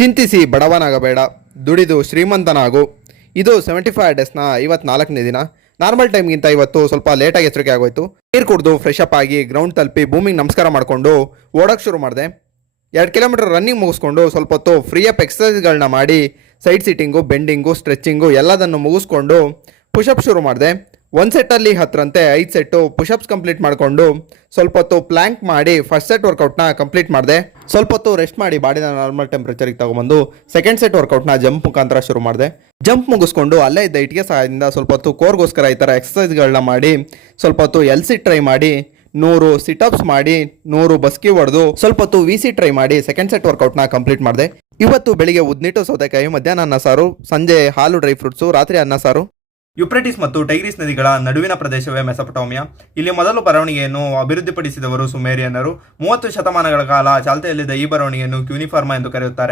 ಚಿಂತಿಸಿ ಬಡವನಾಗಬೇಡ, ದುಡಿದು ಶ್ರೀಮಂತನಾಗು. ಇದು 75 ಡೇಸ್ನ 54ನೇ ದಿನ. ನಾರ್ಮಲ್ ಟೈಮ್ಗಿಂತ ಇವತ್ತು ಸ್ವಲ್ಪ ಲೇಟಾಗಿ ಎಚ್ಚರಿಕೆ ಆಗೋಯ್ತು. ನೀರು ಕುಡಿದು ಫ್ರೆಶ್ ಅಪ್ ಆಗಿ ಗ್ರೌಂಡ್ ತಲುಪಿ ಭೂಮಿಗೆ ನಮಸ್ಕಾರ ಮಾಡಿಕೊಂಡು ಓಡೋಕ್ಕೆ ಶುರು ಮಾಡಿದೆ. 2 ಕಿಲೋಮೀಟರ್ ರನ್ನಿಂಗ್ ಮುಗಿಸ್ಕೊಂಡು ಸ್ವಲ್ಪ ಹೊತ್ತು ಫ್ರೀ ಅಪ್ ಎಕ್ಸಸೈಸ್ಗಳನ್ನ ಮಾಡಿ ಸೈಡ್ ಸಿಟ್ಟಿಂಗು, ಬೆಂಡಿಂಗು, ಸ್ಟ್ರೆಚಿಂಗು ಎಲ್ಲದನ್ನು ಮುಗಿಸ್ಕೊಂಡು ಪುಷಪ್ ಶುರು ಮಾಡಿದೆ. 1 ಸೆಟ್ಟಲ್ಲಿ 10ರಂತೆ 5 ಸೆಟ್ಟು ಪುಷಪ್ಸ್ ಕಂಪ್ಲೀಟ್ ಮಾಡಿಕೊಂಡು ಸ್ವಲ್ಪ ಹೊತ್ತು ಪ್ಲ್ಯಾಂಕ್ ಮಾಡಿ ಫಸ್ಟ್ ಸೆಟ್ ವರ್ಕೌಟ್ನ ಕಂಪ್ಲೀಟ್ ಮಾಡಿದೆ. ಸ್ವಲ್ಪ ಹೊತ್ತು ರೆಸ್ಟ್ ಮಾಡಿ ಬಾಡಿನ ನಾರ್ಮಲ್ ಟೆಂಪ್ರೇಚರ್ಗೆ ತಗೊಂಬಂದು ಸೆಕೆಂಡ್ ಸೆಟ್ ವರ್ಕೌಟ್ನ ಜಂಪ್ ಮುಖಾಂತರ ಶುರು ಮಾಡಿದೆ. ಜಂಪ್ ಮುಗಿಸ್ಕೊಂಡು ಅಲ್ಲೇ ಇದ್ದ ಇಟ್ಟಿಗೆ ಸಹಾಯದಿಂದ ಸ್ವಲ್ಪ ಹೊತ್ತು ಕೋರ್ಗೋಸ್ಕರ ಈ ಥರ ಎಕ್ಸಸೈಸ್ಗಳನ್ನ ಮಾಡಿ ಸ್ವಲ್ಪ ಹೊತ್ತು ಎಲ್ ಸಿಟ್ ಟ್ರೈ ಮಾಡಿ 100 ಸಿಟಪ್ಸ್ ಮಾಡಿ 100 ಬಸ್ಕಿ ಹೊಡೆದು ಸ್ವಲ್ಪ ಹೊತ್ತು ವಿ ಸಿ ಟ್ರೈ ಮಾಡಿ ಸೆಕೆಂಡ್ ಸೆಟ್ ವರ್ಕೌಟ್ನ ಕಂಪ್ಲೀಟ್ ಮಾಡಿದೆ. ಇವತ್ತು ಬೆಳಿಗ್ಗೆ ಉದ್ನಿಟ್ಟು ಸೌತೆಕಾಯಿ, ಮಧ್ಯಾಹ್ನ ಅನ್ನ ಸಾರು, ಸಂಜೆ ಹಾಲು ಡ್ರೈ ಫ್ರೂಟ್ಸು, ರಾತ್ರಿ ಅನ್ನ ಸಾರು. ಯುಪ್ರೆಟಿಸ್ ಮತ್ತು ಟೈಗ್ರಿಸ್ ನದಿಗಳ ನಡುವಿನ ಪ್ರದೇಶವೇ ಮೆಸೊಪಟೋಮಿಯಾ. ಇಲ್ಲಿ ಮೊದಲು ಬರವಣಿಗೆಯನ್ನು ಅಭಿವೃದ್ಧಿಪಡಿಸಿದವರು ಸುಮೇರಿಯನ್ನರು. 30 ಶತಮಾನಗಳ ಕಾಲ ಚಾಲ್ತಿಯಲ್ಲಿದ್ದ ಈ ಬರವಣಿಗೆಯನ್ನು ಕ್ಯೂನಿಫಾರ್ಮಾ ಎಂದು ಕರೆಯುತ್ತಾರೆ.